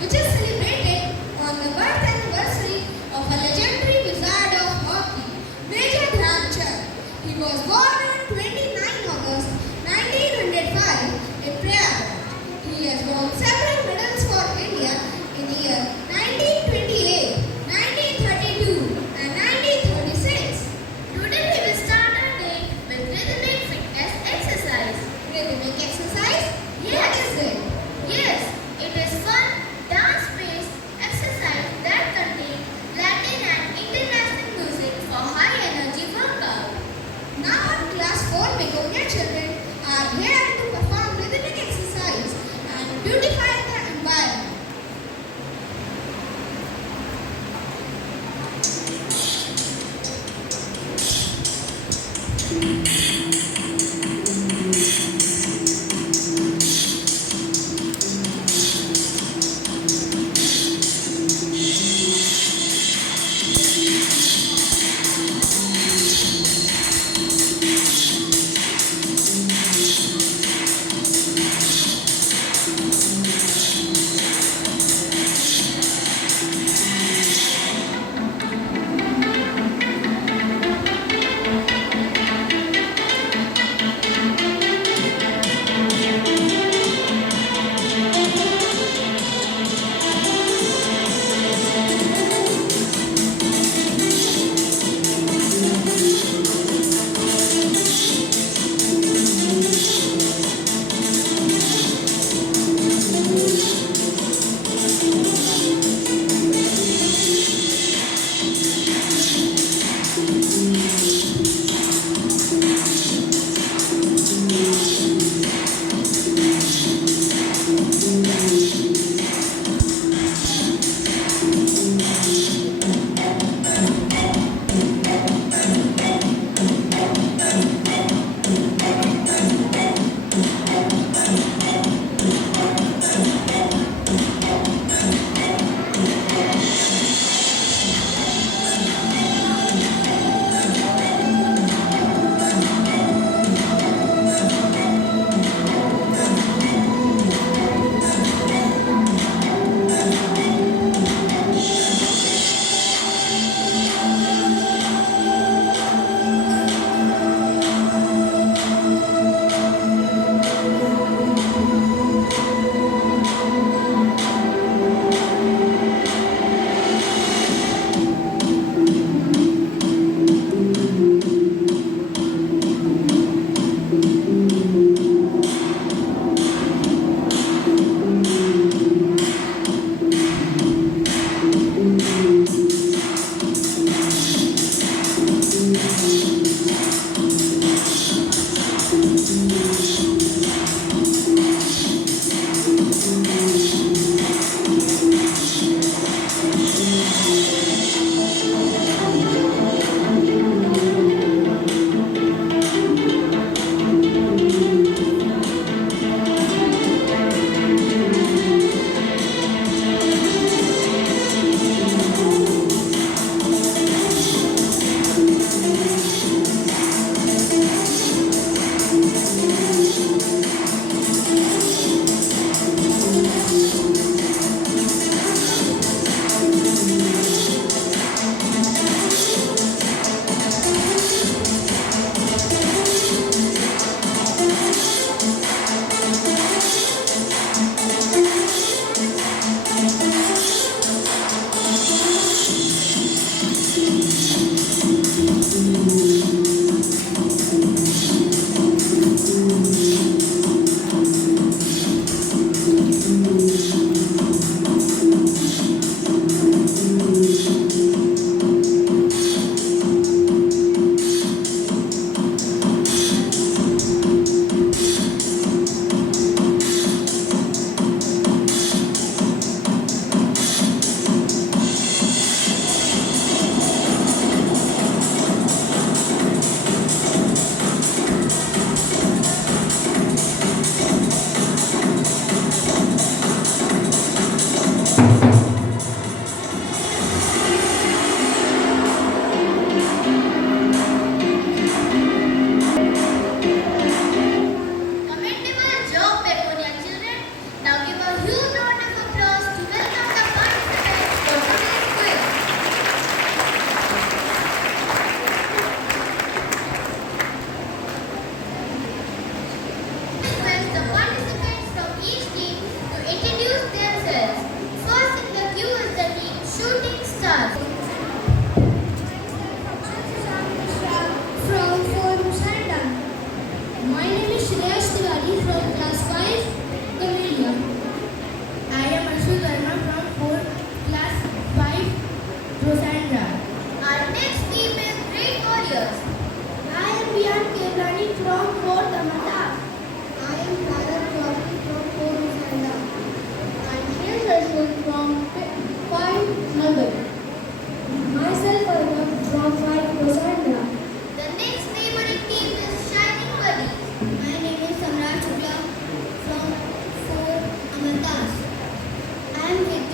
which is celebrated on the birth anniversary of a legendary wizard of hockey, Major Dhyanchand. He was born on 29 August 1905 in Prayagraj. He has won several medals for India in the year 1928, 1932 and 1936. Today we will start our day with rhythmic fitness exercise. Rhythmic exercise? Yes. What is it? Yes, it is fun, dance-based exercise that contains Latin and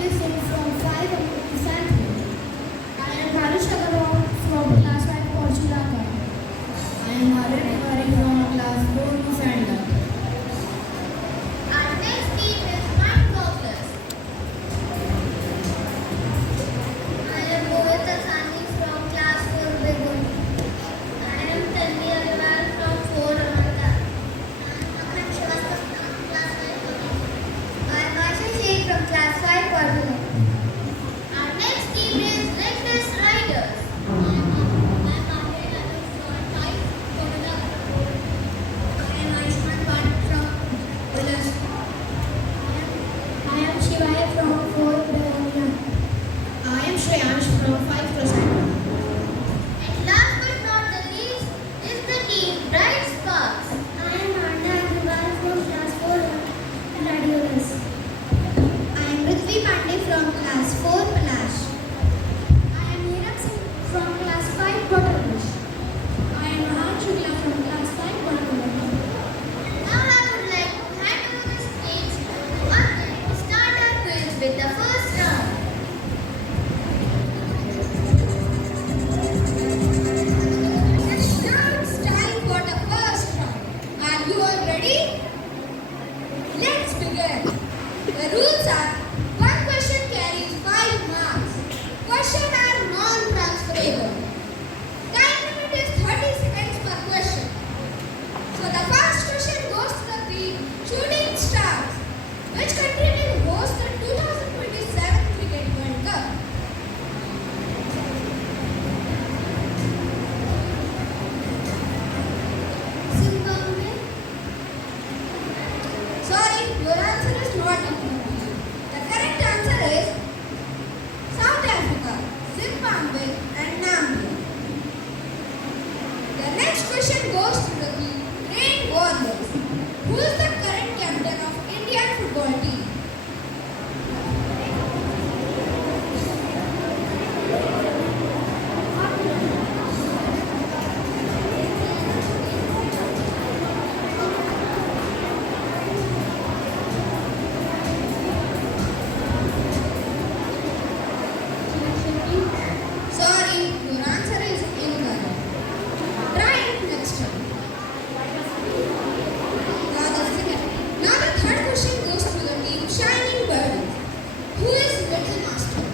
Ranjit Singh from 5 Santhi. I am Harish Agarwal from class 5 Porchulaka. I am Harun Tiwari from class 4 Sandla. Our next team is Mind Bogglers. I am Mohit Asani from class 4 Begun. I am Tanvi Agarwal from 4 Amanta. I am Shrivastava from class 5 Pune. I am Asha Sheikh from class 5 Portula. Our next team is Reckless Riders. I am Akhil Anu from 5 Portula. I am Ayushman Bhatt from Ulas. I am Shivaya from 4 Begonia. I am Shreyansh from 5 Prasad. And last but not the least is the team Bright Sparks. I am Anya Agarwal from class 4 Radiolas. I am Prithvi Pandey from class 4 Palash. I am Hirak Singh from class 5 Butterbush. I am Rahan Shukla from class 5 Butterbush. Now I would like to hand over the stage to Ankit to start our quiz with the first round. Now it's time for the first round. Are you all ready? Let's begin. The rules are: one question carries 5 marks. Questions are non-transferable. Time limit is 30 seconds per question. So the first question goes to the team Shooting Stars. Which country will host the 2027 Cricket World Cup? Zimbabwe. Sorry, your answer is not incomplete. The correct answer is South Africa, Zimbabwe, and Namibia. The next question goes to the team Rain Warriors. Who is the current captain of Indian football team? Sorry, your answer is incorrect. Try it next time. Now the third question goes to the team Shining Birds. Who is Little Master?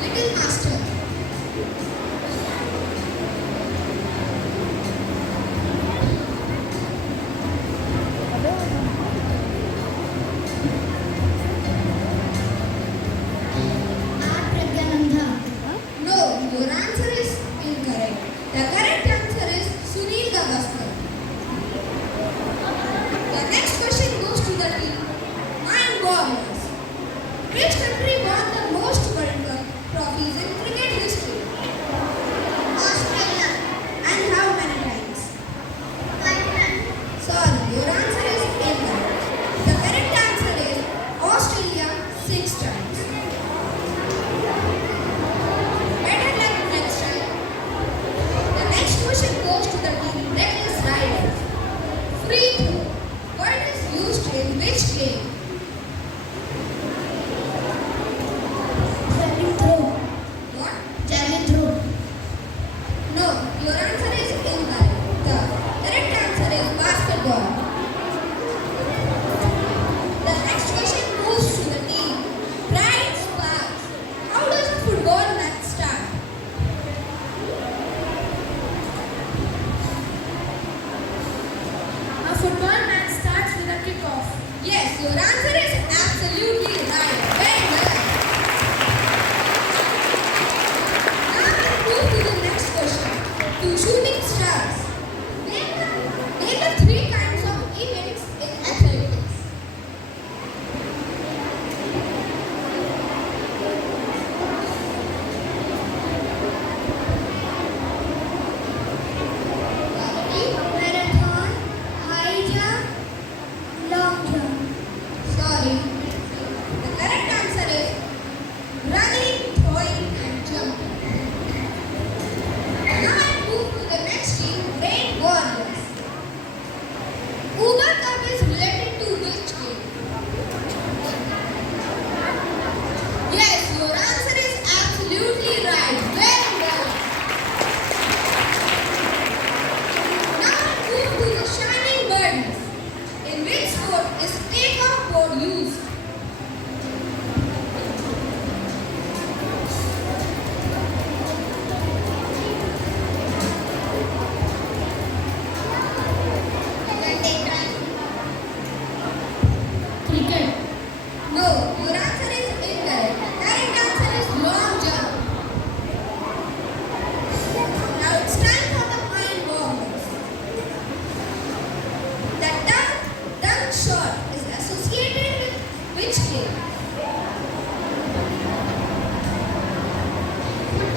Little Master. R. Pragyanandha. No, your answer is incorrect. The correct answer is Sunil Gavaskar. The next question goes to the team Mind Bogglers. Which country won the most World Cup trophies in cricket history? Australia. And how many times? Thailand. Sorry, your answer is incorrect. The correct answer is Australia 6 times. Better luck next time. The next question goes to the team Reckless Riders. Free throw. What is used in which game?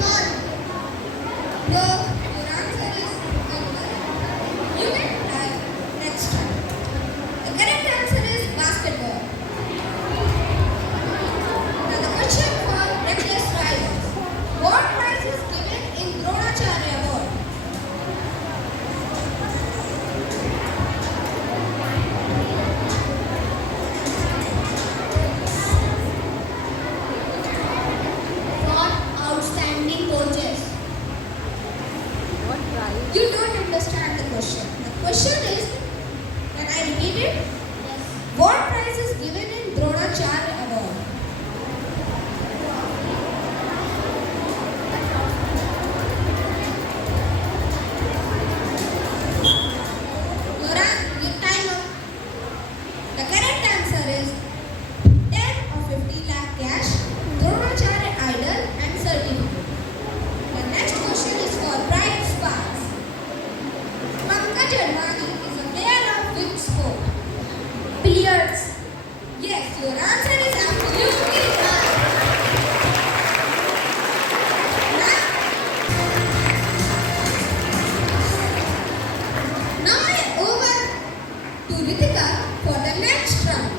Football. Bro, your answer is incorrect. You can try next time. The correct answer is basketball. Now the question for reckless riders. What prize is given in Dronacharya Award? For outstanding coaches. You don't understand the question. The question is, can I repeat it? Yes. What prize is given in Dronacharya Award? Your time up. The correct answer is 10 or 50 lakh cash, Dronacharya idol and certificate. The next question is for bright sparks. Pankaj Advani is a player of which sport? Billiards. Yes, your answer is absolutely right. Now I over to Ritika for the next round.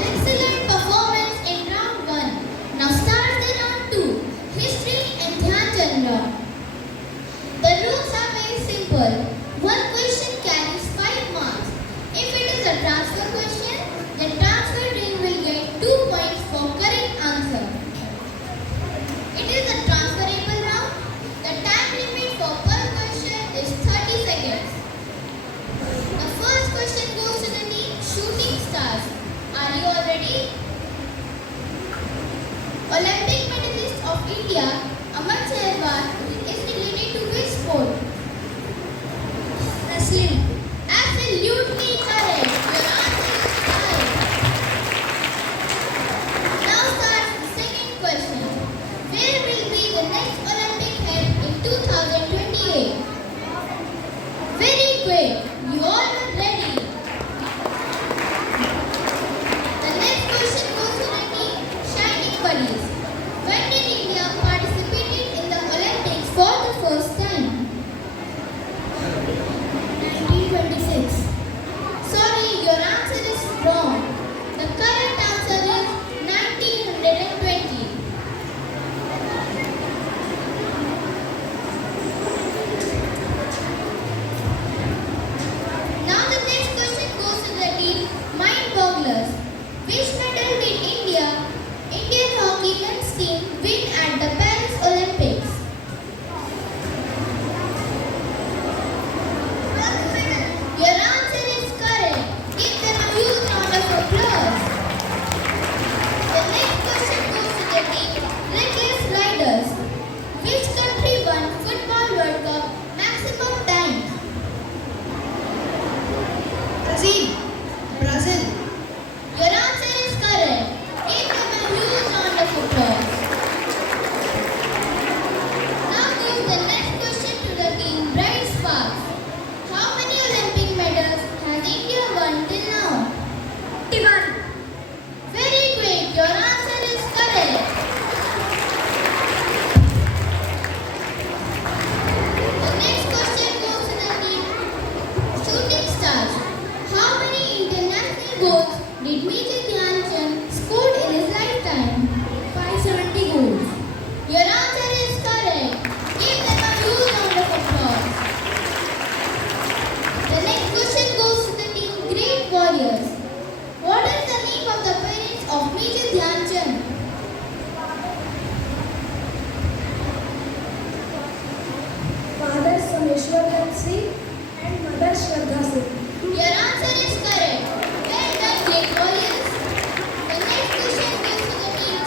Excellent performance in round 1. Now starts the round 2. History and Dhyan Chand round. The rules are very simple. One question carries 5 marks. If it is a transfer question, the transfer team will get 2 points for correct answer. It is a transferable round. The time limit for per question is 30 seconds. The first question goes to the team Shooting Stars. Are you all ready? Olympic medalist of India, Aman Sehwag, is related to which sport? Wrestling. Absolutely correct. Your answer is correct. Now starts the second question. Where will be the next Olympic held in 2028? Very quick. You all are ready. The next question goes to the team Shining Buddies. When did India participated in the Olympics for the first time? 1926. Sorry, your answer is wrong. The correct answer is 1920. Now the next question goes to the team Mind Bogglers. Which medal did Indian hockey men's team win at the Paris Olympics? Your answer is correct. Give them a huge round of applause. The next question goes to the team Reckless Riders. Which country won Football World Cup maximum times? Brazil. Your answer is correct. Give them a huge round of applause. Now goes the next question to the team Bright Sparks. How many Olympic medals has India won till now? 21. Very quick, your answer is correct. The next question goes to the team Shooting Stars. How many international goals did Major Dhyan Chand score in his lifetime? 570 goals. Your answer is correct. Give them a huge round of applause. The next question goes to the team Great Warriors. What is the name of the parents of Major Dhyan Chand? Father Sameshwar Singh and Mother Shraddha Singh. Your answer is correct. Well done, Great Warriors. The next question goes to the team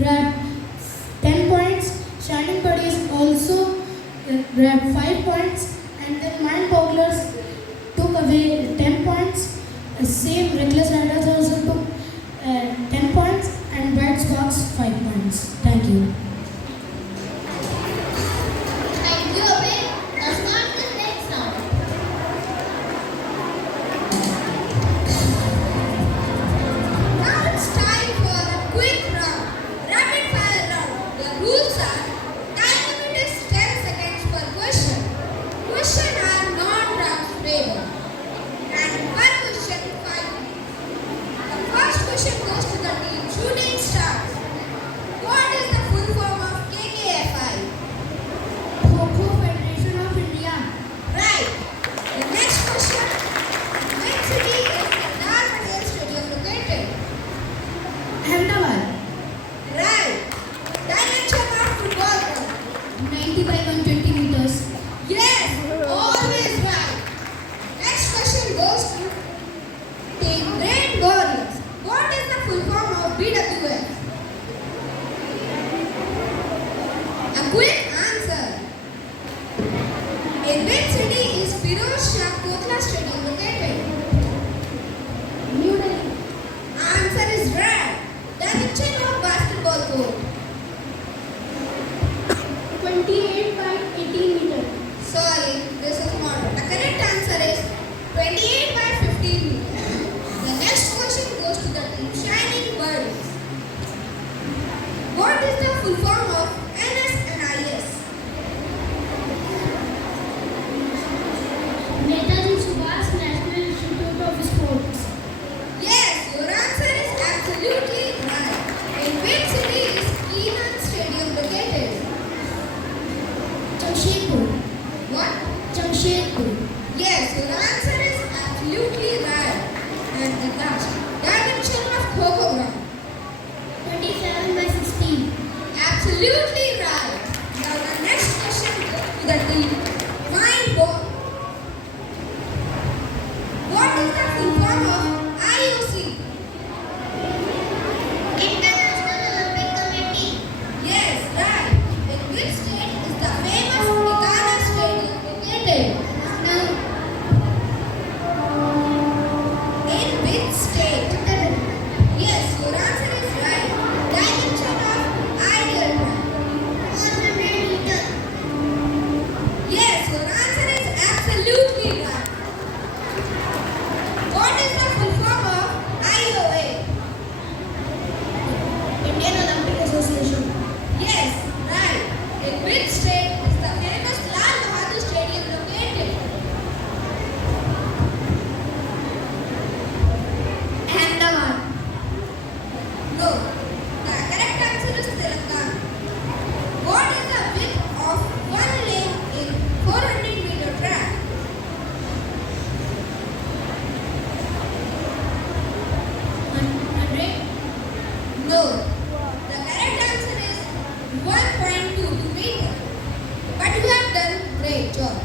grabbed 10 points. Shining Buddies also grabbed 5 points. And then Mind Bogglers took away 10 points. Same Reckless Riders also took 10 points. And Bright Sparks 5 points. Thank you. Thank you, Abhay. Now start the next round. Now it's time for a quick round, rapid fire round. The rules are time limit is 10 seconds per question. Question are non-transferable. And per question 5 minutes. The first question goes to the team Shooting Stars. What is the full form of KKFI? Kho Federation of India. Right. The next question. Which city is Sardar Patel Stadium located? Ahmedabad. Right. Dimension of football ground. 90 by 120 meters. Yes, always right. Next question goes to Team Great Warriors. What is the full form of BWF? A quick answer. In which city is Firoz Shah Kotla Stadium located? New Delhi. Answer is right. Dimension of basketball court. 28 by 18 meters. Sorry, this is not. The correct answer is 28 by 15 meters. The next question goes to the team Shining Birds. What is the full form of NSNIS? Netaji Subhash National Institute of Sports. Yes, your answer is absolutely right. In which city is Keenan Stadium located? Jamshedpur. What? Jamshedpur. Yes, your answer is absolutely right. And the last, dimension of Kho-Kho ground. 27 by 16. Absolutely right. Now the next question goes to the team Mind Ball. What is the full form of IOC? International Olympic Committee. Yes, right. In which state is the famous Ikana Stadium located? In which state? Yes, your answer is right. Dimension of ideal ground. 100 meters. Yes, your answer is absolutely right. What is the full form of IOA? Indian Olympic Association. Yes, right. In which state is the famous Lal Bahadur Stadium located? Ahmedabad. No. The correct answer is Telangana. What is the width of one lane in 400-meter track? 100. No. The correct answer is 1.22 meters. But you have done great job.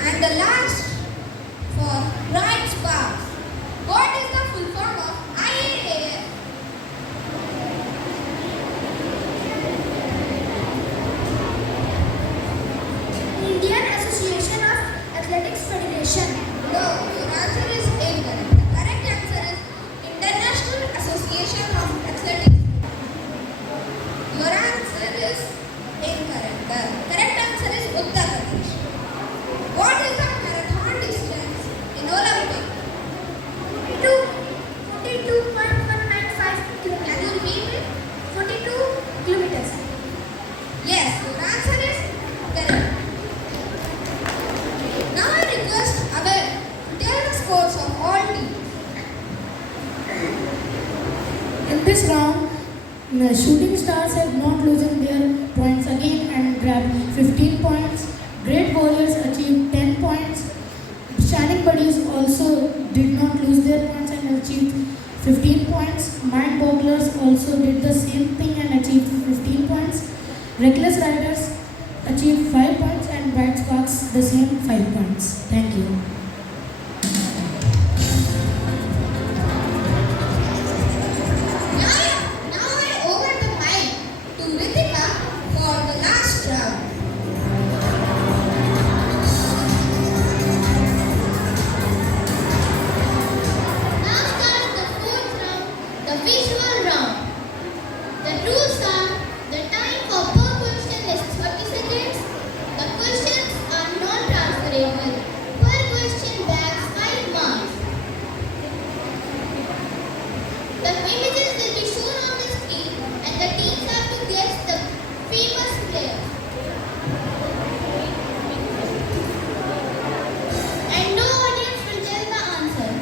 And the last for Bright Sparks. What is the full form of IAAF? Indian Association of Athletics Federation. No, your answer is incorrect. The correct answer is International Association of Athletics. Your answer is incorrect. The correct answer is Uttar Pradesh. What is the marathon distance in Olympic? 42.195 Can kilometers. you repeat it? 42 kilometers. Yes, your answer is correct. Now I request Abhay to tell the scores of all teams. In this round, the Shooting Stars have not loosened their points again and grabbed 15 points. Great Warriors achieved 10 points. Shining Buddies also did not lose their points and achieved 15 points. Mind Bogglers also did the same thing and achieved 15 points. Reckless Riders achieved 5 points and Bright Sparks the same 5 points. Thank you. Now I virtual round. The rules are: the time for per question is 30 seconds. The questions are non-transferable. Per question bags 5 marks. The images will be shown on the screen and the teams have to guess the famous players. And no audience will tell the answer.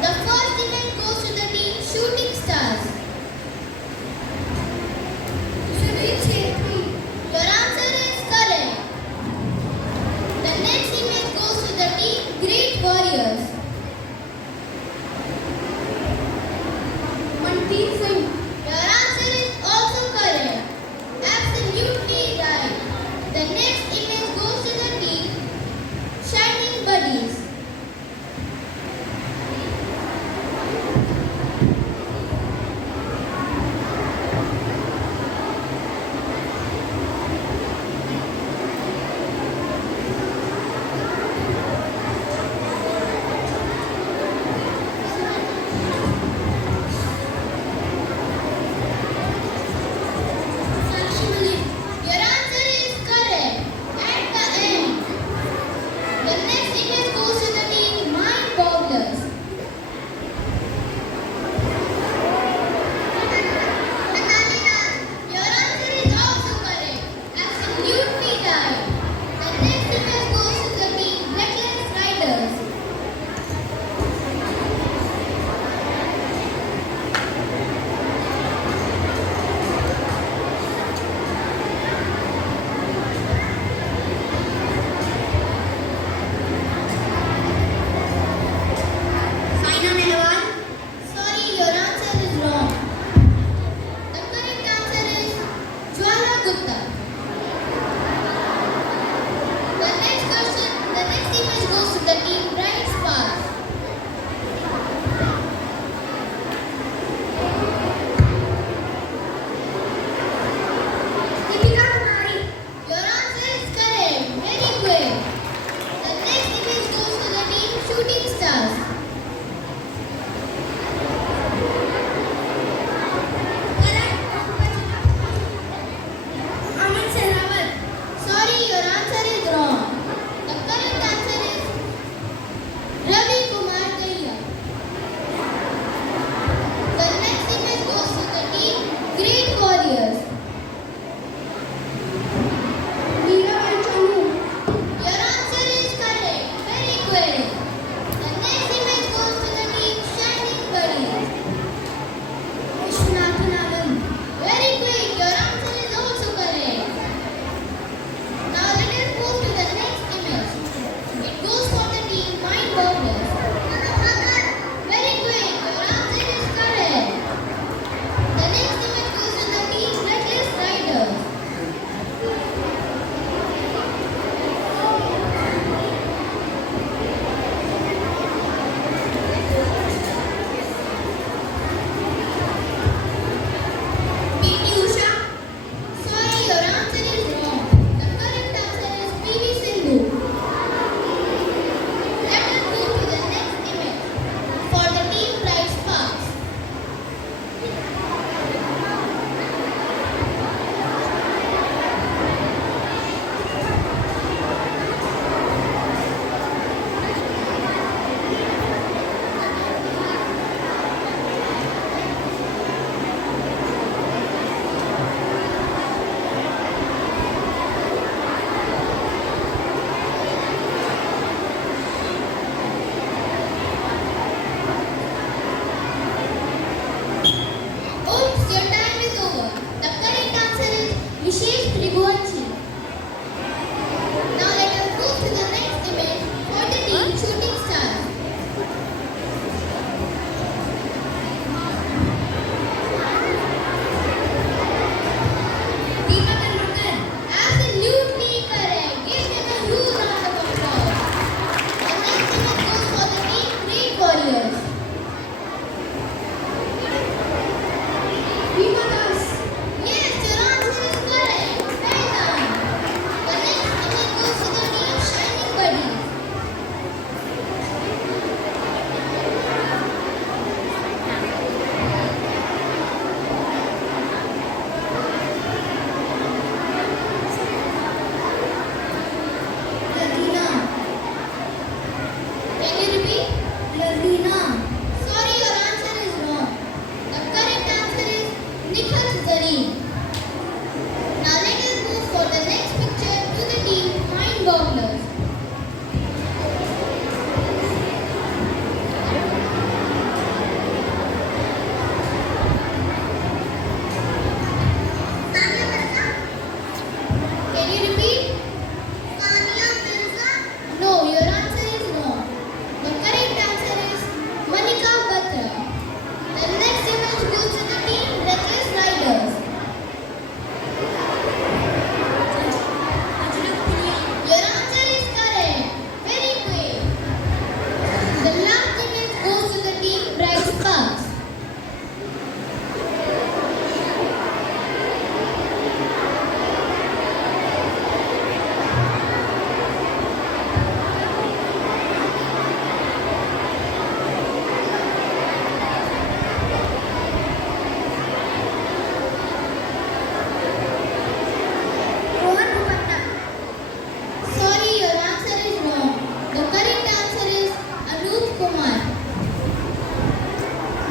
The first event goes to the team Shooting Stars. Your answer is correct. The next image goes to the team Great Warriors. Your answer is also correct. Absolutely right. The next image goes to the team Shining Buddies.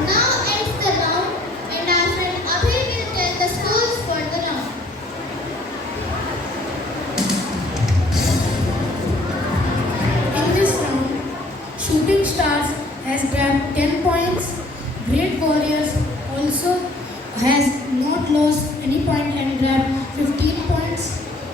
Now ends the round and our friend Abhi will tell the scores for the round. In this round, Shooting Stars has grabbed 10 points. Great Warriors also has not lost any point and grabbed 15 points.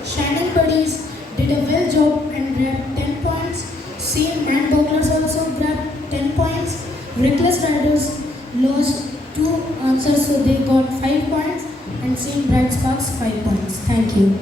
Shining Buddies did a well job and grabbed 10 points. Same Man Bowlers also grabbed 10 points. Reckless Riders lost 2 answers, so they got 5 points. And Same Bright Sparks 5 points. Thank you.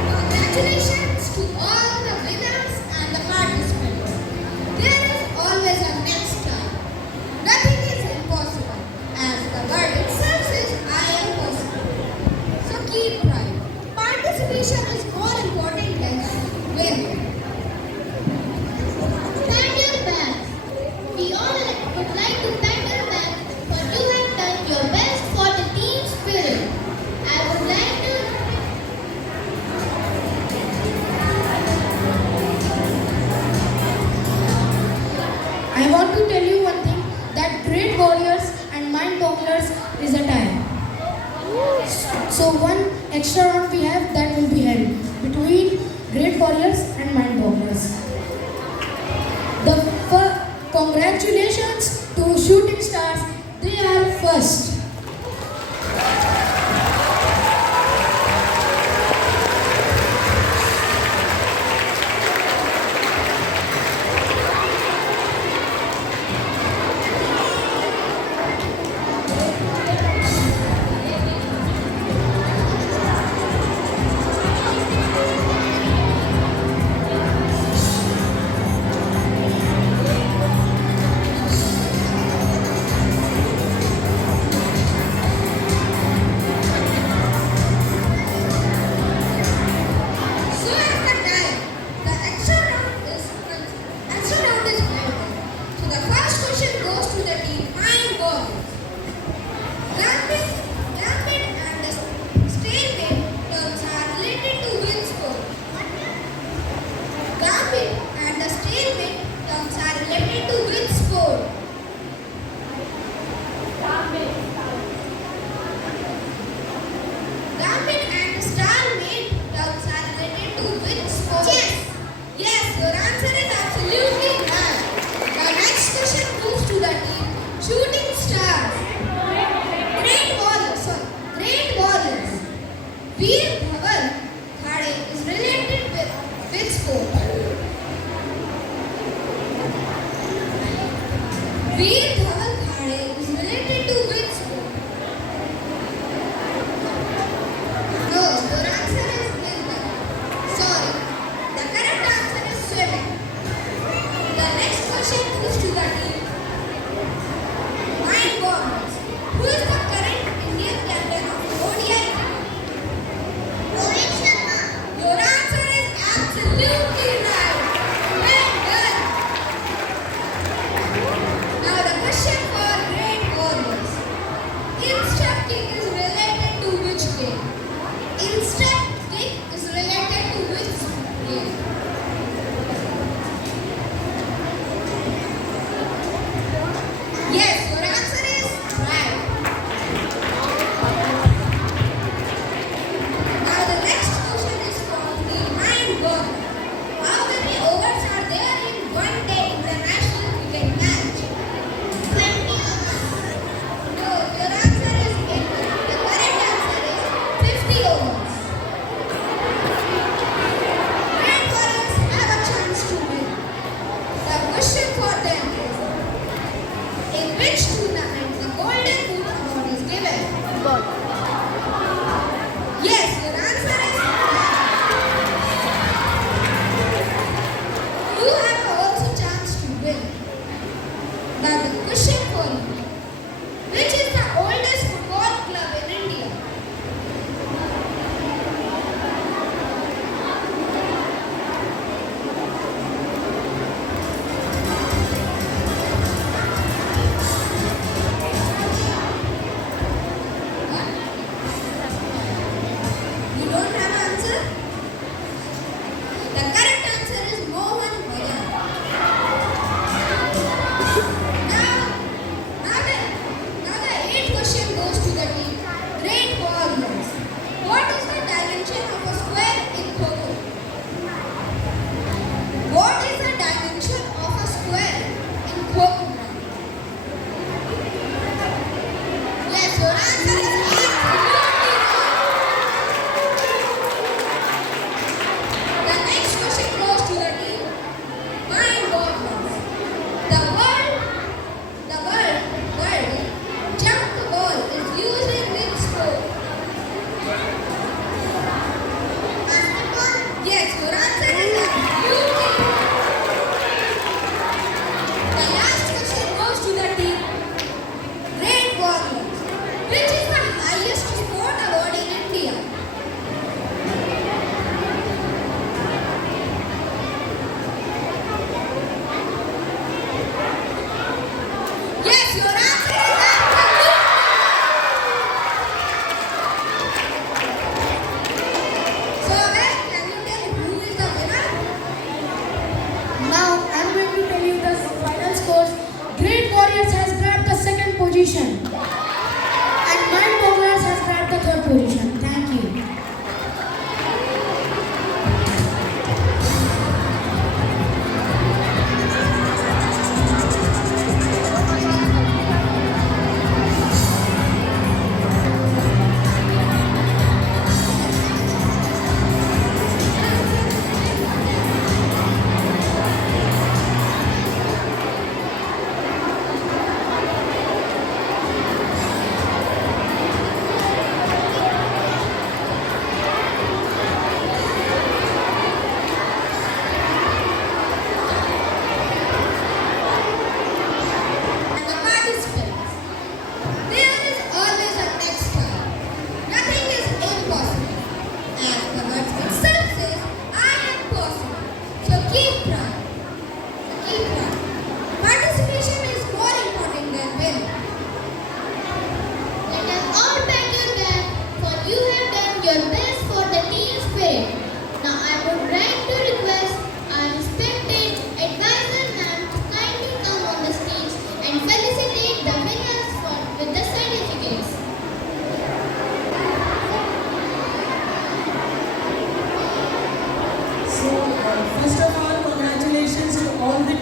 Congratulations to all the winners and the participants. There is always a next time. Nothing is impossible, as the word itself says, I am possible. So keep trying. Participation is more important than winning. Pat your back. We all would like to pat your back for you have done your best for the team spirit. I would like to I want to tell you one thing, that Great Warriors and Mind Bogglers is a tie. So one extra round we have that will be held between Great Warriors and Mind Bogglers. Congratulations to Shooting Stars, they are first. So at the time, the extra round is held. So the first question goes to the team Mind Bogglers. Gambit and the stalemate terms are related to win score. Gambit and the stalemate terms are related to win score. Gambit and stalemate terms are related to win score. Yes, your answer is absolutely right. The next question moves to the team Shooting Stars. Great Warriors. Veer Dhawan Khade is related with sport. Veer Dhawan Khade is related to which sport? No, your answer is incorrect. Sorry. The correct answer is swimming. The next question moves to the team Mind Bogglers. Who is the current Indian captain of ODI? Rohit Sharma. Your answer is absolutely right. Well done. Now the question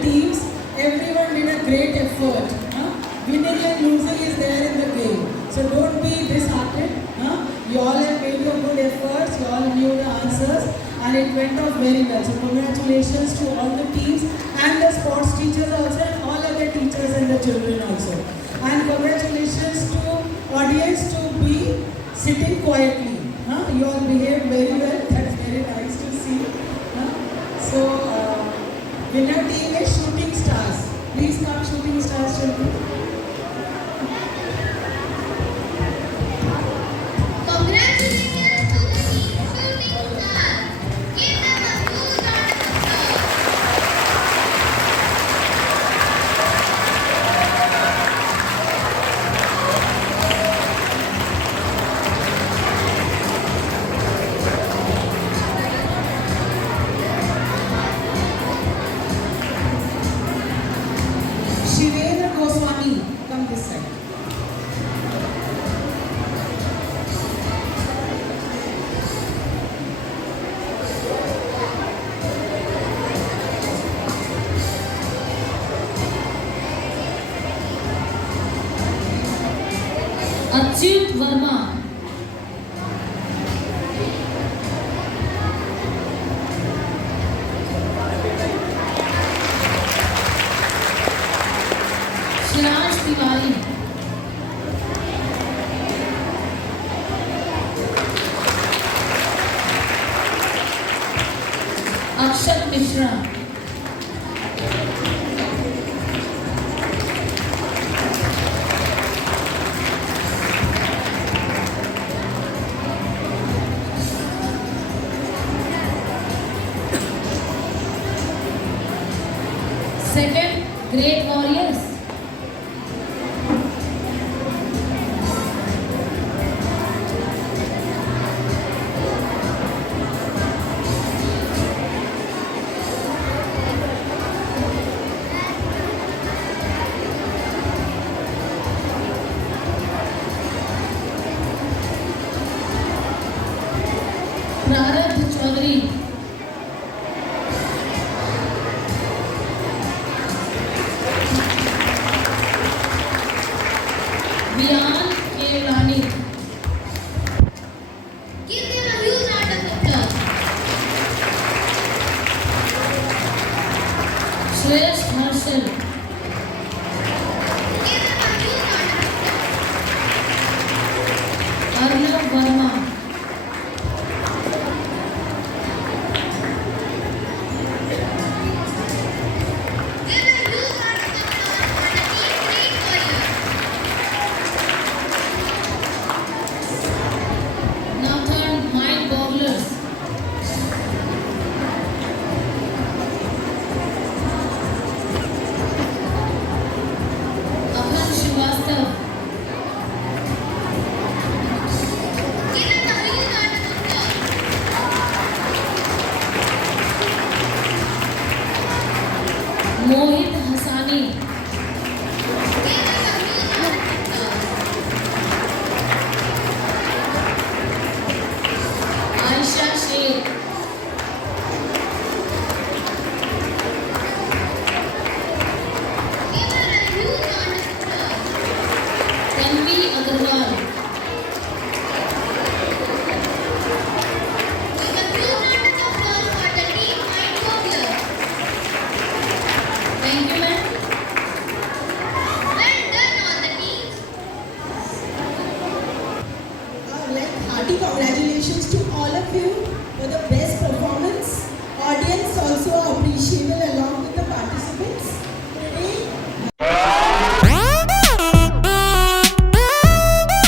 teams. Everyone did a great effort. Winning and losing is there in the game. So don't be disheartened. You all have made your good efforts. You all knew the answers and it went off very well. So congratulations to all the teams and the sports teachers also and all other teachers and the children also. And congratulations to audience to be sitting quietly. You all behaved very well. That's very nice to see. So winner team is Shooting Stars. Please come, Shooting Stars children. Congratulations to the team Shooting Stars. Give them a huge round of applause. Shivendra Goswami, come this side. Achyut Verma. Shiraj Tiwari. Akshat Mishra. Second, Great Warriors. Prarabdh Chaudhary. Vian Kelani. Give them a huge round of applause. Shreyash Harshal. Give them a huge round of applause. Arnav Verma. Give them a huge round of applause for the team Great Warriors. Now third, Mind Bogglers. Akan Srivastav. Give them a huge round of applause. Mohit